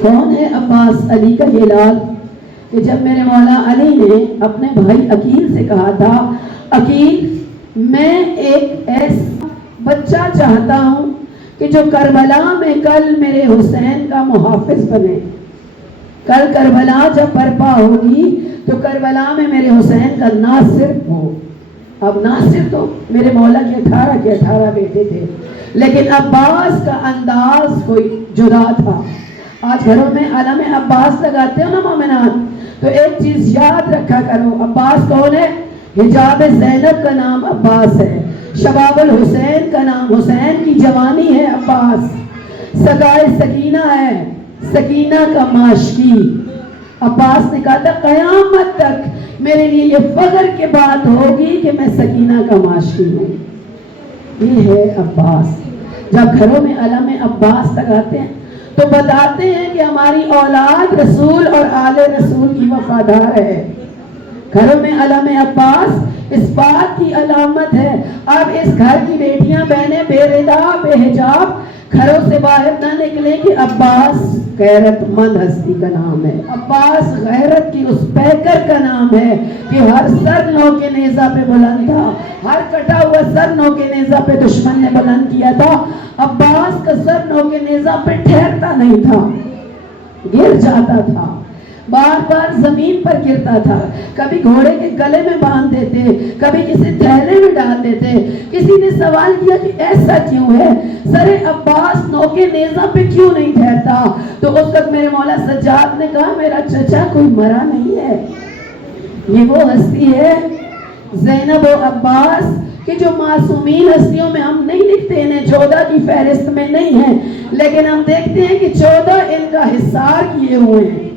کون ہے عباس؟ علی کا یہ لال، کہ جب میرے مولا علی نے اپنے بھائی عقیل سے کہا تھا عقیل میں ایک ایسا بچہ چاہتا ہوں کہ جو کربلا میں کل میرے حسین کا محافظ بنے، کل کربلا جب برپا ہوگی تو کربلا میں میرے حسین کا ناصر ہو۔ اب ناصر تو میرے مولا کے 18 بیٹے تھے، لیکن عباس کا انداز کوئی جدا تھا۔ آج گھروں میں علم عباس لگاتے ہو نا مومنات، تو ایک چیز یاد رکھا کرو، عباس کون ہے؟ حجاب زینب کا نام عباس ہے، شباب الحسین کا نام، حسین کی جوانی ہے عباس، سگائے سکینہ ہے، سکینہ کا معاشقی۔ عباس نے کہا تھا قیامت تک میرے لیے یہ فخر کی بات ہوگی کہ میں سکینہ کا معاشقی ہوں۔ یہ ہے عباس۔ جب گھروں میں علم عباس لگاتے ہیں تو بتاتے ہیں کہ ہماری اولاد رسول اور آل رسول کی وفادار ہے۔ گھروں میں علم عباس اس بات کی علامت ہے۔ اب اس گھر کی بیٹیاں بہنیں بے ردا بے حجاب گھروں سے باہر نہ نکلیں کہ عباس غیرت مند ہستی کا نام ہے، عباس غیرت کی اس پیکر کا نام ہے کہ ہر سر نو کے نیزہ پہ بلند تھا، ہر کٹا ہوا سر نو کے نیزہ پہ دشمن نے بلند کیا تھا، عباس کا سر نو کے نیزہ پہ ٹھہرتا نہیں تھا، گر جاتا تھا، بار بار زمین پر گرتا تھا، کبھی گھوڑے کے گلے میں باندھ دیتے، کبھی کسی تھیلے میں ڈال دیتے۔ کسی نے سوال کیا کہ ایسا کیوں ہے، سر عباس نوکے نیزہ پہ کیوں نہیں ٹھہرتا؟ تو اس وقت میرے مولا سجاد نے کہا میرا چچا کوئی مرا نہیں ہے، یہ وہ ہستی ہے زینب و عباس کہ جو معصومین ہستیوں میں ہم نہیں لکھتے، انہیں 14 کی فہرست میں نہیں ہیں، لیکن ہم دیکھتے ہیں کہ 14 ان کا حصار کیے ہوئے ہیں،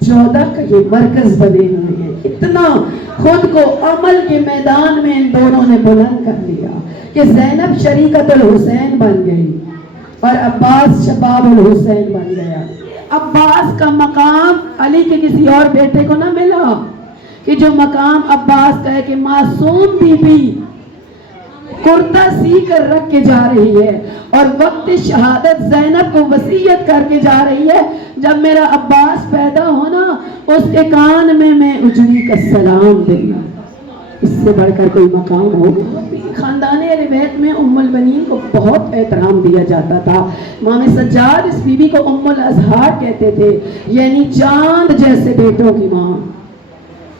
14 کا یہ مرکز بنے ہوئے ہیں۔ اتنا خود کو عمل کے میدان میں ان دونوں نے بلند کر لیا کہ زینب شریکت الحسین بن گئی اور عباس شباب الحسین بن گیا۔ عباس کا مقام علی کے کسی اور بیٹے کو نہ ملا کہ جو مقام عباس کا ہے کہ معصوم بی بی کرتا سی کر رکھ کے جا رہی ہے اور وقت شہادت زینب کو وصیت کر کے جا رہی ہے جب میرا عباس پیدا ہونا اس کے کان میں میں اجڑی کا سلام دینا۔ اس سے بڑھ کر کوئی مقام ہوگا؟ خاندان اہل بیت میں ام البنین کو بہت احترام دیا جاتا تھا۔ امام سجاد اس بی بی کو ام الازہار کہتے تھے، یعنی چاند جیسے بیٹوں کی ماں۔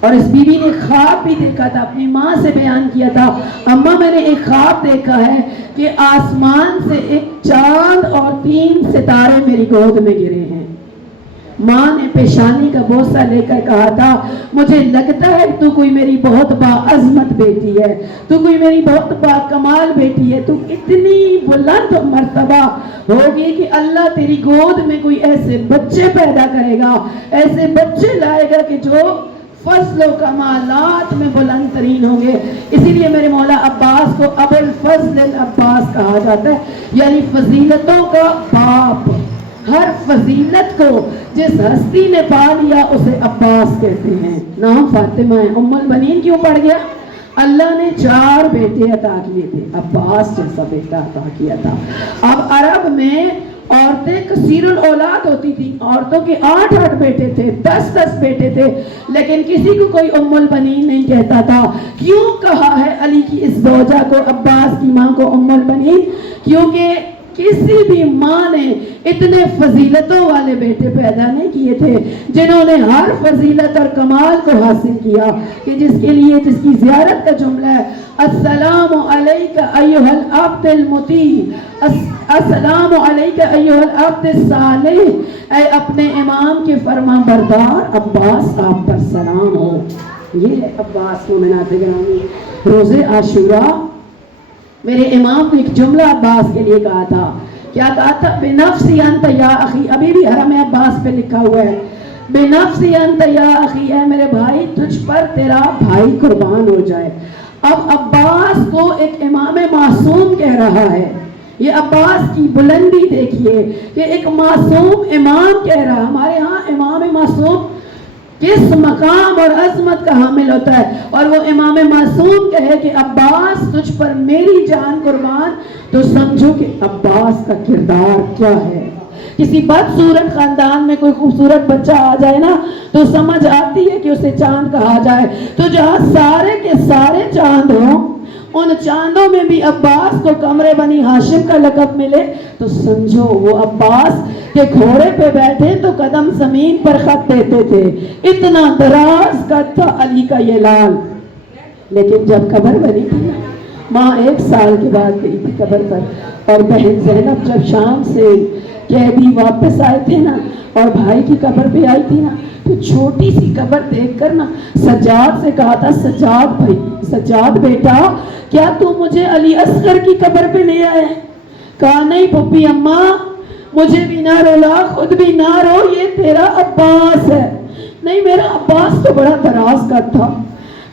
اور اس بی بی نے خواب بھی دیکھا تھا، اپنی ماں سے بیان کیا تھا، اماں میں نے ایک خواب دیکھا ہے کہ آسمان سے ایک چاند اور 3 ستارے میری گود میں گرے ہیں۔ ماں نے پیشانی کا بوسہ لے کر کہا تھا مجھے لگتا ہے تو کوئی میری بہت باعظمت بیٹی ہے، تو کوئی میری بہت باکمال بیٹی ہے، تو اتنی بلند مرتبہ ہوگی کہ اللہ تیری گود میں کوئی ایسے بچے پیدا کرے گا، ایسے بچے لائے گا کہ جو فضل و کمالات میں بلند ترین ہوں گے۔ اسی لیے میرے مولا عباس کو ابو الفضل العباس کہا جاتا ہے، یعنی فضیلتوں کا باپ۔ ہر فضیلت کو جس ہستی نے پا لیا اسے عباس کہتے ہیں۔ نام فاطمہ ہے۔ ام البنین کیوں پڑ گیا؟ اللہ نے 4 بیٹے عطا کیے تھے، عباس جیسا بیٹا عطا کیا تھا۔ اب عرب میں عورتیں کثیر الاولاد ہوتی تھی، عورتوں کے 8 بیٹے تھے، 10 بیٹے تھے، لیکن کسی کو کوئی ام البنین نہیں کہتا تھا۔ کیوں کہا ہے علی کی اس زوجہ کو، عباس کی ماں کو ام البنین؟ کیونکہ کسی بھی ماں نے اتنے فضیلتوں والے بیٹے پیدا نہیں کیے تھے جنہوں نے ہر فضیلت اور کمال کو حاصل کیا، کہ جس کے لیے جس کی زیارت کا جملہ ہے السلام علیک ایھا العبد المطیع، السلام علیک ایھا العبد الصالح، اے اپنے امام کے فرما بردار عباس آپ پر سلام ہو۔ یہ ہے عباس مومنات گرامی۔ روزے عاشوراء میرے امام نے ایک جملہ عباس کے لیے کہا تھا، کیا کہا تھا؟ بنفسی انت یا اخی، ابھی بھی حرم عباس پہ لکھا ہوا ہے، بنفسی انت یا اخی، اے میرے بھائی تجھ پر تیرا بھائی قربان ہو جائے۔ اب عباس کو ایک امام معصوم کہہ رہا ہے، یہ عباس کی بلندی دیکھیے کہ ایک معصوم امام کہہ رہا۔ ہمارے ہاں امام معصوم کس مقام اور عظمت کا حامل ہوتا ہے، اور وہ امام معصوم کہے کہ عباس تجھ پر میری جان قربان، تو سمجھو کہ عباس کا کردار کیا ہے۔ کسی بدصورت خاندان میں کوئی خوبصورت بچہ آ جائے نا تو سمجھ آتی ہے کہ اسے چاند کہا جائے. تو جہاں سارے کے سارے چاند ہوں، ان چاندوں میں بھی عباس کو قمر بنی ہاشم کا لقب ملے تو سمجھو وہ عباس کے گھوڑے پہ بیٹھے تو قدم زمین پر خط دیتے تھے. اتنا دراز قد تھا علی کا یہ لال. لیکن جب قبر بنی تھی، ماں 1 سال کے بعد گئی تھی قبر پر، اور بہن زینب جب شام سے قیدی واپس آئے تھے نا اور بھائی کی قبر پہ آئی تھی نا تو چھوٹی سی قبر دیکھ کر نا سجاد سے کہا تھا، سجاد بھائی، سجاد بیٹا، کیا تو مجھے علی اصغر کی قبر پہ لے آئے؟ کہا نہیں پھپھی اماں، مجھے بھی نہ رولا، خود بھی نہ رو، یہ تیرا عباس ہے. نہیں، میرا عباس تو بڑا دراز کا تھا.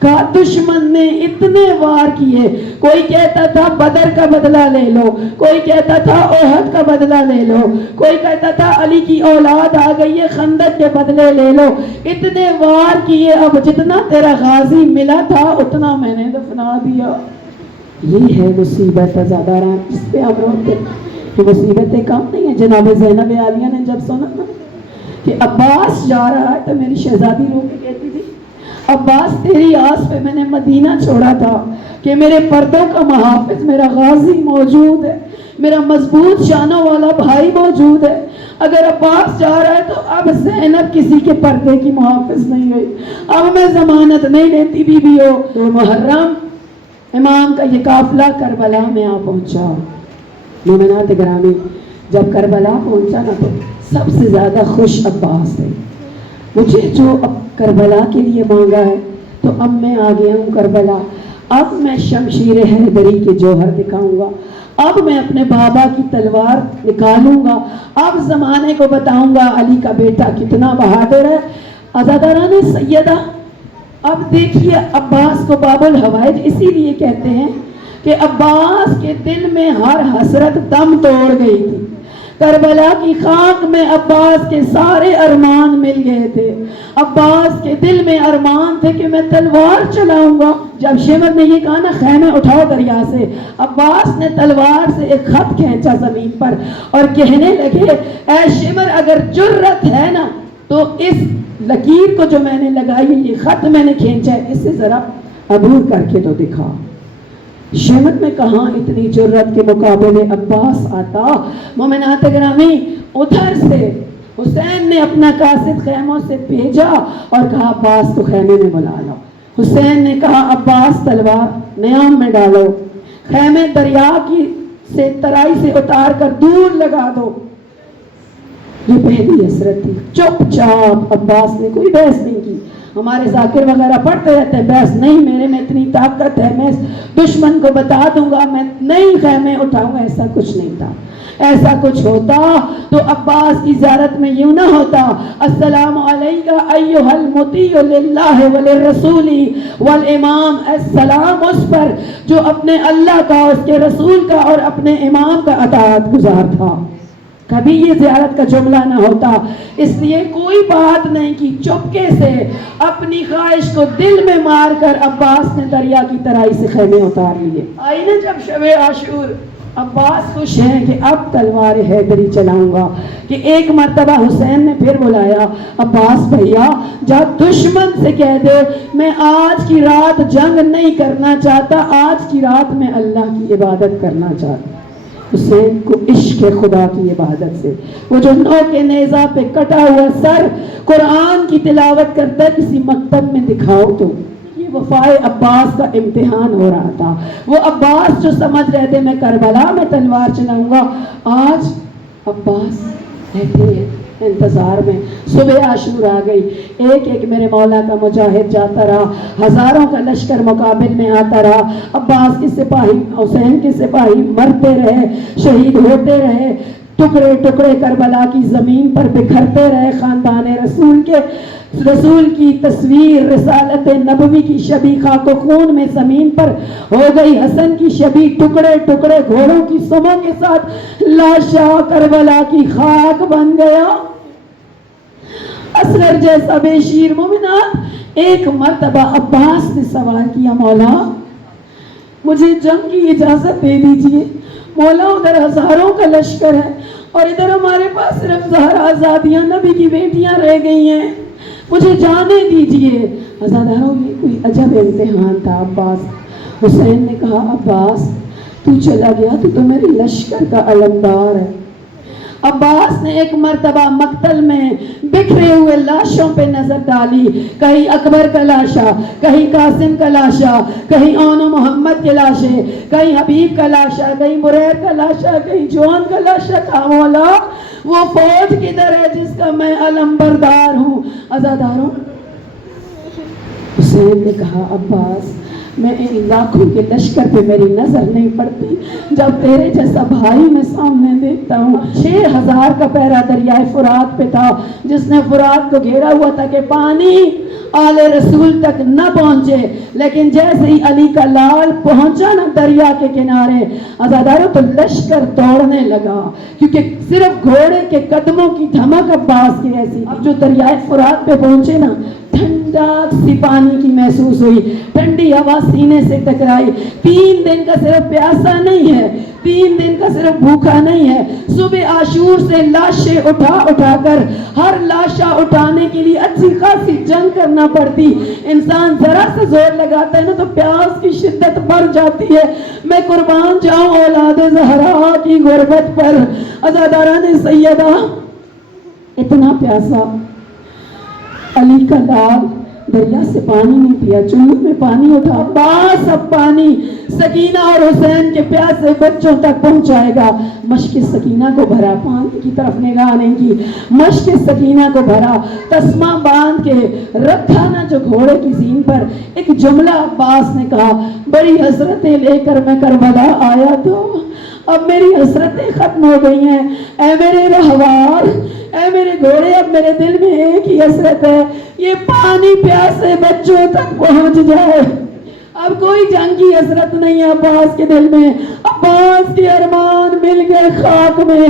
کہا دشمن نے اتنے وار کیے، کوئی کہتا تھا بدر کا بدلہ لے لو، کوئی کہتا تھا احد کا بدلہ لے لو، کوئی کہتا تھا علی کی اولاد آ گئی ہے خندق کے بدلے لے لو. اتنے وار کیے، اب جتنا تیرا غازی ملا تھا اتنا میں نے دفنا دیا. یہ ہے مصیبت ازاداران جس پہ ہم روتے کہ مصیبتیں کم نہیں ہیں. جناب زینب عالیہ نے جب سنا نا کہ عباس جا رہا ہے تو میری شہزادی رو کے کہتی تھی، عباس تیری آس پہ میں نے مدینہ چھوڑا تھا کہ میرے پردوں کا محافظ میرا غازی موجود ہے، میرا مضبوط شانوں والا بھائی موجود ہے. اگر عباس جا رہا ہے تو اب زینب کسی کے پردے کی محافظ نہیں ہوئی، اب میں ضمانت نہیں لیتی. بی ہو تو محرم امام کا یہ قافلہ کربلا میں آ پہنچا. مومنات گرامی، جب کربلا پہنچا نا تو سب سے زیادہ خوش عباس ہے. مجھے جو اب کربلا کے لیے مانگا ہے تو اب میں آ گیا ہوں کربلا. اب میں شمشیر حیدری کے جوہر دکھاؤں گا، اب میں اپنے بابا کی تلوار نکالوں گا، اب زمانے کو بتاؤں گا علی کا بیٹا کتنا بہادر ہے. عزاداران سیدہ، اب دیکھیے عباس کو باب الحوائج اسی لیے کہتے ہیں کہ عباس کے دل میں ہر حسرت دم توڑ گئی تھی. کربلا کی خاک میں عباس کے سارے ارمان مل گئے تھے. عباس کے دل میں ارمان تھے کہ میں تلوار چلاؤں گا. جب شمر نے یہ کہا نا خیمے اٹھاؤ دریا سے، عباس نے تلوار سے ایک خط کھینچا زمین پر اور کہنے لگے، اے شمر اگر جرت ہے نا تو اس لکیر کو جو میں نے لگائی ہے، یہ خط میں نے کھینچا ہے، اسے ذرا عبور کر کے تو دکھا. شمر میں کہاں اتنی جرت کے مقابلے عباس آتا. مومنات گرامی، ادھر سے حسین نے اپنا قاصد خیموں سے بھیجا اور کہا عباس کو خیمے میں بلا لو. حسین نے کہا عباس تلوار نیام میں ڈالو، خیمے دریا کی سے ترائی سے اتار کر دور لگا دو. یہ پہلی حسرت تھی. چپ چاپ عباس نے کوئی بحث نہیں کی. ہمارے ذاکر وغیرہ پڑھتے رہتے ہیں، بحث نہیں، میرے میں اتنی طاقت ہے، میں دشمن کو بتا دوں گا، میں نہیں خیمے اٹھاؤں گا. ایسا کچھ نہیں تھا. ایسا کچھ ہوتا تو عباس کی زیارت میں یوں نہ ہوتا، السلام علیکہ ایھا المطیع للہ وللرسول والامام. السلام اس پر جو اپنے اللہ کا، اس کے رسول کا اور اپنے امام کا اطاعت گزار تھا. کبھی یہ زیارت کا جملہ نہ ہوتا. اس لیے کوئی بات نہیں کی، چپکے سے اپنی خواہش کو دل میں مار کر عباس نے دریا کی ترائی سے خیمے اتار لیے. آئی نا جب شب عاشور، عباس خوش ہے کہ اب تلوار حیدری چلاؤں گا. کہ ایک مرتبہ حسین نے پھر بلایا، عباس بھیا جا دشمن سے کہہ دے میں آج کی رات جنگ نہیں کرنا چاہتا، آج کی رات میں اللہ کی عبادت کرنا چاہتا. حسین کو عشق خدا کی عبادت سے، وہ جو نو کے نیزہ پہ کٹا ہوا سر قرآن کی تلاوت کرتا ہے، کسی مکتب میں دکھاؤ تو. یہ وفائے عباس کا امتحان ہو رہا تھا. وہ عباس جو سمجھ رہے تھے میں کربلا میں تلوار چلاؤں گا، آج عباس رہتے ہیں انتظار میں. صبح عاشور آ گئی، ایک ایک میرے مولا کا مجاہد جاتا رہا، ہزاروں کا لشکر مقابل میں آتا رہا. عباس کے سپاہی، حسین کے سپاہی مرتے رہے، شہید ہوتے رہے، ٹکڑے ٹکڑے کربلا کی زمین پر بکھرتے رہے. خاندان رسول کی تصویر رسالت نبوی کی شبی خاک و خون میں زمین پر ہو گئی. حسن کی شبی ٹکڑے ٹکڑے گھوڑوں کی سموں کے ساتھ لاشا کربلا کی خاک بن گیا. اصغر جیسا بے شیر مومنات، ایک مرتبہ عباس نے سوال کیا، مولا مجھے جنگ کی اجازت دے دیجئے، مولا ادھر ہزاروں کا لشکر ہے، اور ادھر ہمارے پاس صرف زہرا آزادیاں نبی کی بیٹیاں رہ گئی ہیں، مجھے جانے دیجئے۔ عزاداروں یہ کوئی عجب امتحان تھا۔ عباس حسین نے کہا عباس تو چلا گیا تو میرے لشکر کا علمدار ہے۔ عباس نے ایک مرتبہ مقتل میں بکھرے ہوئے لاشوں پہ نظر ڈالی، کہیں اکبر کا لاشا، کہیں قاسم کا لاشا، کہیں اون و محمد کے لاشے، کہیں حبیب کا لاشا، کہیں مریر کا لاشا، کہیں جوان کا لاشا، کہا مولا وہ فوج کدھر ہے جس کا میں علمبردار ہوں؟ عزاداروں حسین نے کہا عباس میں ان لاکھوں کے لشکر پہ میری نظر نہیں پڑتی، جب تیرے جیسا بھائی میں سامنے دیکھتا ہوں۔ 6000 کا پیرا دریائے فرات پہ تھا، جس نے فرات کو گھیرا ہوا تھا کہ پانی آل رسول تک نہ پہنچے، لیکن جیسے ہی علی کا لال پہنچا نا دریا کے کنارے، عزاداروں تو لشکر دوڑنے لگا، کیونکہ صرف گھوڑے کے قدموں کی دھمک عباس کی ایسی۔ اب جو دریائے فرات پہ پہنچے نا، ٹھنڈا سی پانی کی محسوس ہوئی، ٹھنڈی ہوا سینے سے ٹکرائی۔ 3 دن کا صرف پیاسا نہیں ہے، 3 دن کا صرف بھوکا نہیں ہے، صبح عاشور سے لاشیں اٹھا کر ہر لاشا اٹھانے کے لیے اچھی خاصی جنگ کرنا پڑتی۔ انسان ذرا سے زور لگاتا ہے نا تو پیاس کی شدت بڑھ جاتی ہے۔ میں قربان جاؤں اولاد زہرا کی غربت پر۔ عزاداران سیدہ اتنا پیاسا، علی کا لال دریا سے پانی نہیں پیا، چلو میں پانی اٹھا، عباس اب پانی سکینہ اور حسین کے پیاسے بچوں تک پہنچائے گا۔ مشک سکینہ کو بھرا، پانی کی طرف نگاہ نہیں کی، مشک سکینہ کو بھرا، تسمہ باندھ کے رکھا نا جو گھوڑے کی زین پر۔ ایک جملہ عباس نے کہا بڑی حسرتیں لے کر میں کربلا آیا تو اب میری حسرتیں ختم ہو گئی ہیں، اے میرے رہوار، اے میرے گھوڑے، اب میرے دل میں ایک ہی حسرت ہے، یہ پانی پیاسے بچوں تک پہنچ جائے۔ اب کوئی جنگ کی حسرت نہیں ہے عباس کے دل میں، عباس کے ارمان مل گئے خاک میں۔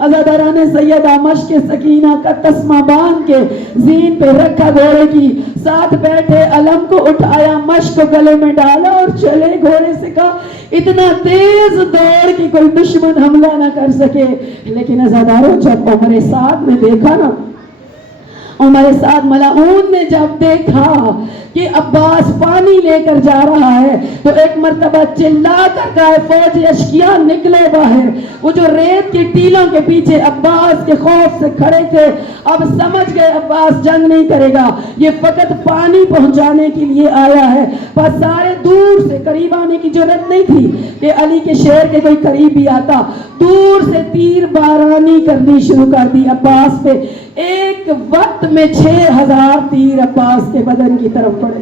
عزاداران سیدہ مشک سکینہ کا تسمہ باندھ کے زین پہ رکھا گھوڑے کی، ساتھ بیٹھے علم کو اٹھایا، مشک کو گلے میں ڈالا اور چلے۔ گھوڑے سے کہا اتنا تیز دوڑ کہ کوئی دشمن حملہ نہ کر سکے۔ لیکن عزاداروں جب عمر سعد نے دیکھا نا، عمر سعد ملعون نے جب دیکھا کہ عباس پانی لے کر جا رہا ہے تو ایک مرتبہ چلا کر کہا فوج اشکیا نکلے باہر۔ وہ جو ریت کی ٹیلوں کے پیچھے عباس کے خوف سے کھڑے تھے اب سمجھ گئے عباس جنگ نہیں کرے گا، یہ فقط پانی پہنچانے کے لیے آیا ہے۔ بس سارے دور سے، قریب آنے کی جرات نہیں تھی کہ علی کے شہر کے کوئی قریب بھی آتا، دور سے تیر بارانی کرنی شروع کر دی عباس پہ۔ ایک وقت میں 6000 تیر عباس کے بدن کی طرف پڑے۔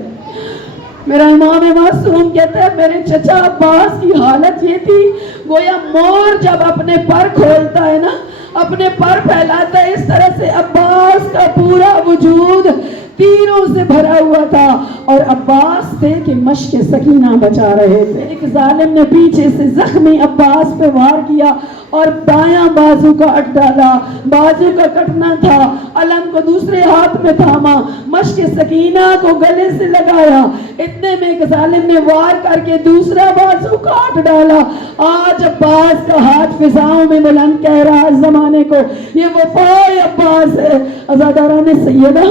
میرا امام معصوم کہتا ہے میرے چچا عباس کی حالت یہ تھی گویا مور جب اپنے پر کھولتا ہے نا، اپنے پر پھیلاتا ہے، اس طرح سے عباس کا پورا وجود تیروں سے بھرا ہوا تھا، اور عباس تھے کہ مشک سکینہ بچا رہے تھے۔ ایک ظالم نے پیچھے سے زخمی عباس پہ وار کیا اور دایاں بازو کا اٹ ڈالا، بازو کا کٹنا تھا، علم کو دوسرے ہاتھ میں تھاما، مشک سکینہ کو گلے سے لگایا، اتنے میں ایک ظالم نے وار کر کے دوسرا بازو کاٹ ڈالا۔ آج عباس کا ہاتھ فضاؤں میں بلند کہہ رہا ہے زمانے کو یہ وفائے عباس ہے۔ عزاداران سیدہ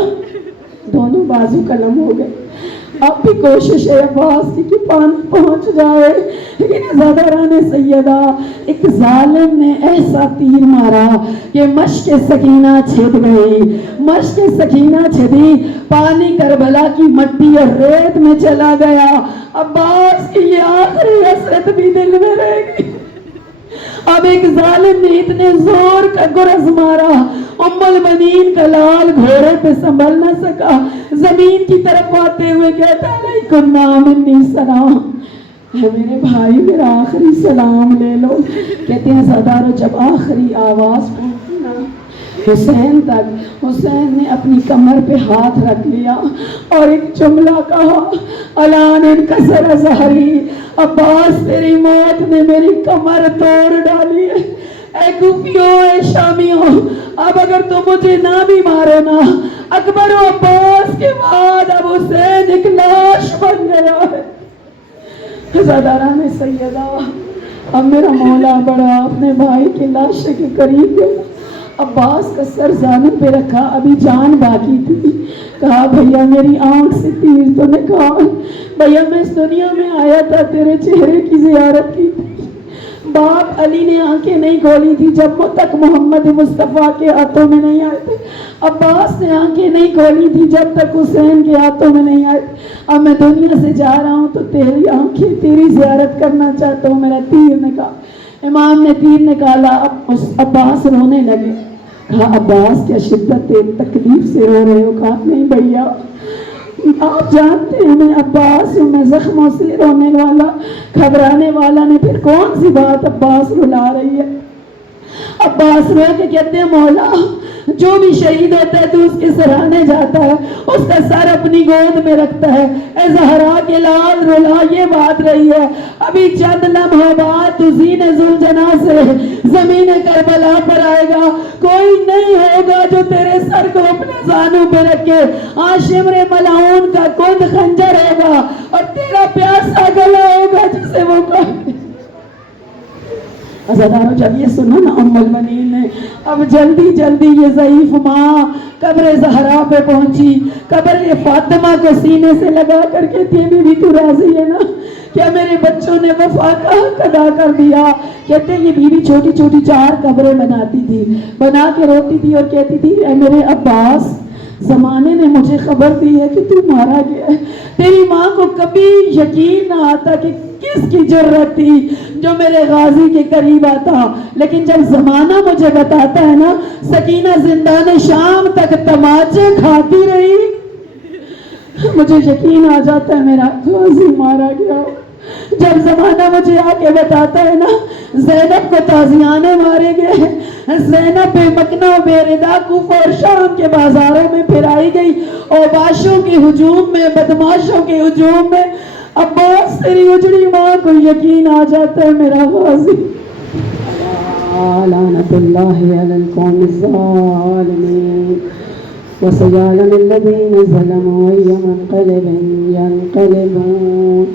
دونوں بازو قلم ہو گئے۔ اب بھی کوشش ہے عباس کی کہ پانی پہنچ جائے، لیکن عزاداران سیدہ ایک ظالم نے ایسا تیر مارا کہ مشک سکینہ چھد گئی، مشک سکینہ چھدی، پانی کربلا کی مٹی اور ریت میں چلا گیا۔ عباس کی یہ آخری حسرت بھی دل میں رہ گئی۔ اب ایک ظالم نے اتنے زور کا گرز مارا، ام المنین کا لال گھوڑے پہ سنبھل نہ سکا، زمین کی طرف آتے ہوئے کہتا علیکم منی سلام، اے میرے بھائی میرا آخری سلام لے لو۔ کہتے ہیں عزادارو جب آخری آواز پہنچی نا حسین تک، حسین نے اپنی کمر پہ ہاتھ رکھ لیا اور ایک جملہ کہا الان انکسر ظہری، عباس تیری موت نے میری کمر توڑ ڈالی ہے۔ اے کوفیوں، اے شامیوں، اب اگر تم مجھے نہ بھی مارو نا، اکبر و عباس کے بعد اب حسین ایک لاش بن گیا ہے۔ عزاداران سیدہ اب میرا مولا بڑا اپنے بھائی کے لاشے کے قریب گیا، عباس کا سر زانوں پہ رکھا، ابھی جان باقی تھی، کہا بھیا میری آنکھ سے تیر تو نکال، بھیا میں اس دنیا میں آیا تھا تیرے چہرے کی زیارت کی تھی۔ باپ علی نے آنکھیں نہیں کھولی تھی جب تک محمد مصطفیٰ کے ہاتھوں میں نہیں آئے تھے، عباس نے آنکھیں نہیں کھولی تھی جب تک حسین کے ہاتھوں میں نہیں آئے تھے۔ اب میں دنیا سے جا رہا ہوں تو تیری آنکھیں تیری زیارت کرنا چاہتا ہوں، میرا تیر نکال۔ امام نے تیر نکالا، عباس رونے لگے، کہا عباس کیا شدت تکلیف سے رو رہے ہو؟ کہا نہیں بھیا آپ جانتے ہیں میں عباس ہوں، میں زخموں سے رونے والا، گھبرانے والا نے پھر کون سی بات عباس رلا رہی ہے؟ عباس رو کے کہتے ہیں مولا جو بھی شہید ہوتا ہے تو اس کے سرانے جاتا ہے، اس کا سر اپنی گود میں رکھتا ہے، اے زہرا کے لال رلا یہ بات رہی ہے، ابھی چند لمحہ بعد تو زین ذوالجناح سے زمین کربلا پر آئے گا، کوئی نہیں ہوگا جو تیرے سر کو اپنے زانوں پہ رکھے، عاشمر ملعون کا کند خنجر ہوگا اور تیرا پیاسا گلا ہوگا جسے وہ کہے۔ عزیزانو جب یہ سنا نا ام المؤمنین نے، اب جلدی جلدی یہ ضعیف ماں قبر زہرا پہ پہنچی، قبر فاطمہ کو سینے سے لگا کر کہتی ہے بی بی تو راضی ہے نا؟ کیا میرے بچوں نے وفا کا حق ادا کر دیا؟ کہتے ہیں یہ بی بی چھوٹی چھوٹی 4 قبریں بناتی تھی، بنا کے روتی تھی اور کہتی تھی اے میرے عباس زمانے نے مجھے خبر دی ہے کہ تو مارا گیا ہے۔ تیری ماں کو کبھی یقین نہ آتا کہ کس کی جرت تھی جو میرے غازی کے قریب آتا، لیکن جب زمانہ مجھے بتاتا ہے نا سکینہ زندان شام تک تماچے کھاتی رہی، مجھے یقین آ جاتا ہے میرا غازی مارا گیا۔ جب زمانہ مجھے آ کے بتاتا ہے نا زینب کو تازیانے مارے گئے، زینب بے مکنہ و بے ردا کوفہ اور شام کے بازاروں میں پھرائی گئی، اوباشوں کے ہجوم میں، بدماشوں کے ہجوم میں، عباس تیری اجڑی ماں کو یقین آ جاتا ہے میرا غازی۔ لعنت اللہ علی القوم الظالمین وسيعلم الذين ظلموا أي منقلب ينقلبون